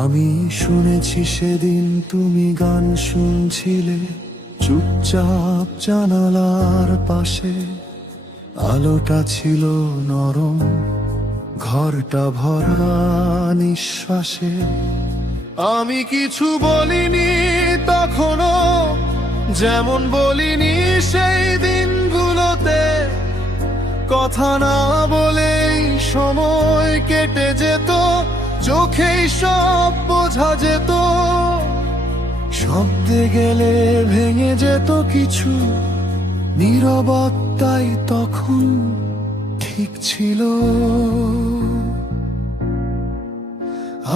আমি শুনেছি সেদিন তুমি গান শুনছিলে চুপচাপ জানালার পাশে। আলোটা ছিল নরম, ঘরটা ভরা নিঃশ্বাসে। আমি কিছু বলিনি তখনো, যেমন বলিনি সেই দিনগুলোতে। কথা না বলেই সময় কেটে যেত, চোখেই সব বোঝা যেত। শব্দে গেলে ভেঙে যেত কিছু, নীরবতাই তখন ঠিক ছিল।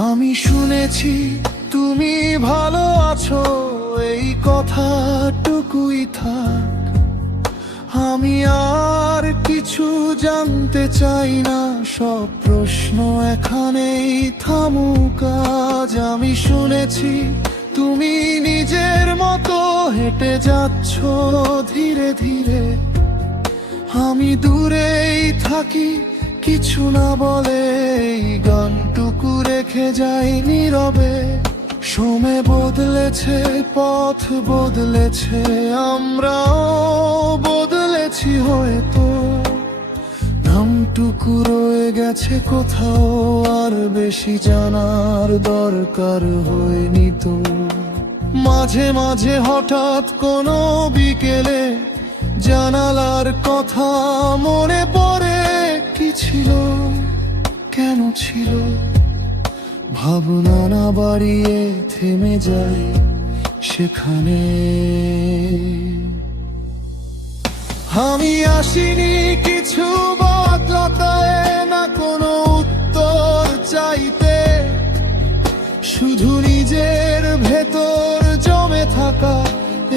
আমি শুনেছি তুমি ভালো আছো, এই কথাটুকুই থাক। আমি আর কিছু জানতে চাই না, সব প্রশ্ন এখানেই থামুক আজ। আমি শুনেছি তুমি নিজের মতো হেঁটে যাচ্ছ ধীরে ধীরে। আমি দূরেই থাকি, কিছু না বলে এই গানটুকু রেখে যাই নীরবে। সময় বদলেছে, পথ বদলেছে, আমরাও বদলেছি হয়তো। নামটুকু রয়ে গেছে কোথাও, আর বেশি জানার দরকার হয়নি তো। মাঝে মাঝে হঠাৎ কোনো বিকেলে জানালার কথা মনে পড়ে। কি ছিল, কেন ছিল, ভাবনা না বাড়িয়ে থেমে যাই সেখানে। আমি আসিনি কিছু বদলাতে, না কোনো উত্তর চাইতে, শুধু নিজের ভেতর জমে থাকা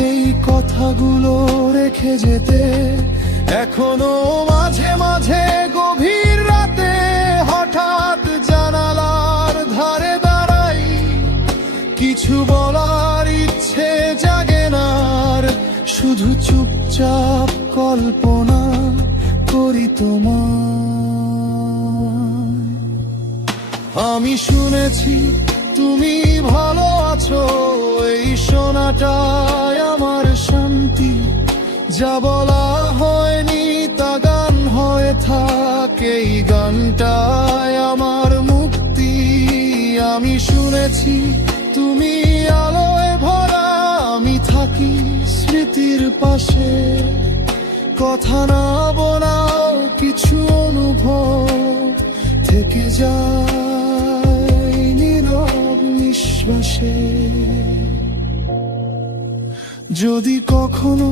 এই কথাগুলো রেখে যেতে। এখনো মাঝে মাঝে গভীর রাতে হঠাৎ জানালার ধারে দাঁড়াই। কিছু বলার ইচ্ছে জাগে না, শুধু চুপচাপ কল্পনা করি তোমার। আমি শুনেছি তুমি ভালো আছো, এই শোনাটাই আমার শান্তি। যা বলা হয়নি তা গান হয়ে থাকে, এই গানটাই আমার মুক্তি। আমি শুনেছি তুমি আলোয় ভরা, আমি থাকি স্মৃতির পাশে। কথা না বলাও কিছু অনুভব থেকে যায় নীরব নিঃশ্বাসে। যদি কখনো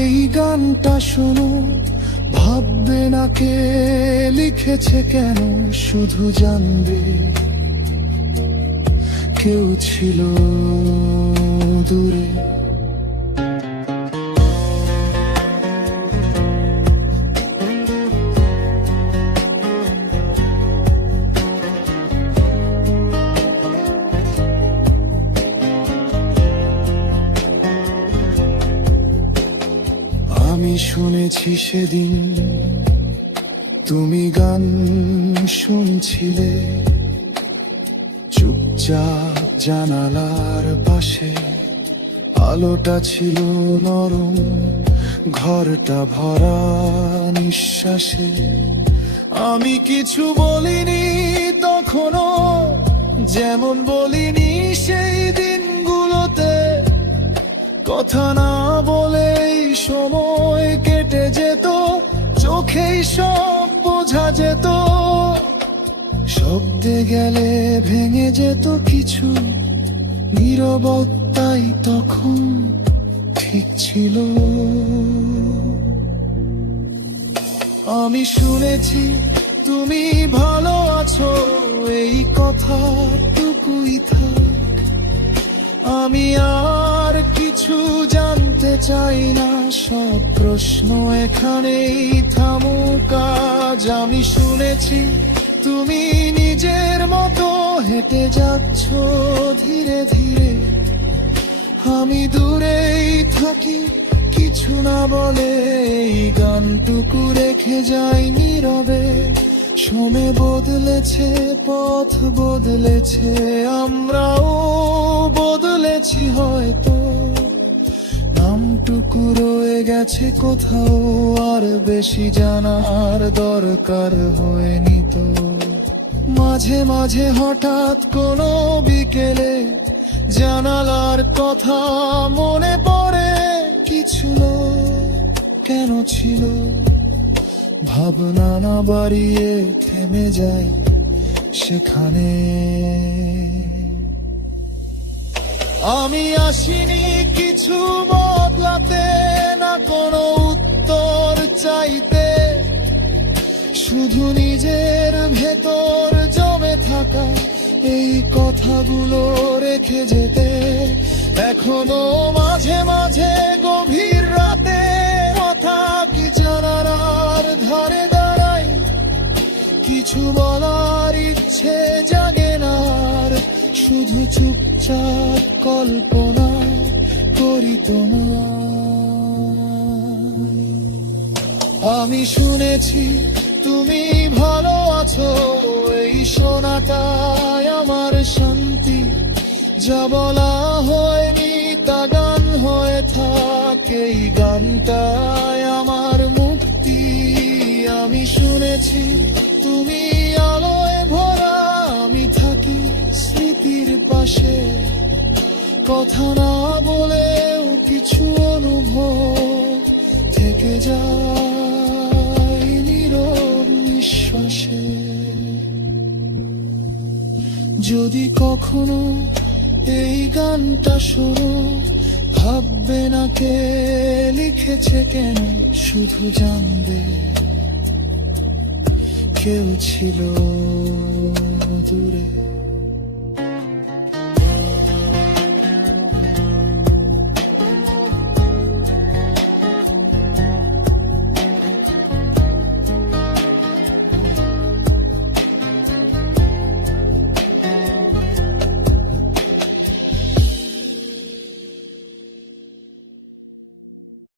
এই গানটা শোনো, ভাববে না কে লিখেছে কেন, শুধু জানবে কেউ ছিল দূরে। আমি শুনেছি সেদিন তুমি গান শুনছিলে চুপচাপ জানালার পাশে। আলোটা ছিল নরম, ঘরটা ভরা নিঃশ্বাসে। আমি কিছু বলিনি তখনো, যেমন বলিনি সেই দিনগুলোতে। কথা না বলেই সময় কেটে যেত, চোখেই সব বোঝা যেত। শব্দে গেলে ভেঙে যেত কিছু, নীরবতাই তখন ঠিক ছিল। আমি শুনেছি তুমি ভালো আছো, এই কথাটুকুই থাক। আমি আর কিছু জানতে চাই না, সব প্রশ্ন এখানেই থামুক আজ। আমি শুনেছি তুমি নিজের মতো হেঁটে যাচ্ছ ধীরে ধীরে। আমি দূরেই থাকি, কিছু না বলে এই গানটুকু রেখে যাই নীরবে। সময় বদলেছে, পথ বদলেছে, আমরাও বদলেছি হয়তো। নামটুকু রয়ে গেছে কোথাও, আর বেশি জানার দরকার হয়নি তো। মাঝে মাঝে হঠাৎ কোনো বিকেলে জানালার কথা মনে পড়ে, কি ছিল কেন ছিল, ভাবনা না বাড়িয়ে থেমে যায় সেখানে। আমি আসিনি কিছু বদলাতে, না কোনো উত্তর চাইতে, শুধু নিজের ভেতর জমে থাকা এই কথাগুলো রেখে যেতে। এখনো মাঝে মাঝে গভীর রাতে কথা কি জানালার ধারে দাঁড়াই, কিছু বলার ইচ্ছে জাগে না, আর শুধু চুপচাপ কল্পনা করি তোমার। আমি শুনেছি তুমি ভালো আছো, এই শোনাটাই আমার শান্তি। যা বলা হয়নি তা গান হয়ে থাকে, এই গানটাই আমার মুক্তি। আমি শুনেছি তুমি আলোয় ভরা, আমি থাকি স্মৃতির পাশে, কথা না বলেও কিছু অনুভব থেকে যায় নীরব নিঃশ্বাসে। যদি কখনো এই গানটা শোনো, ভাববে না কে লিখেছে কেন, শুধু জানবে কেউ ছিল দূরে।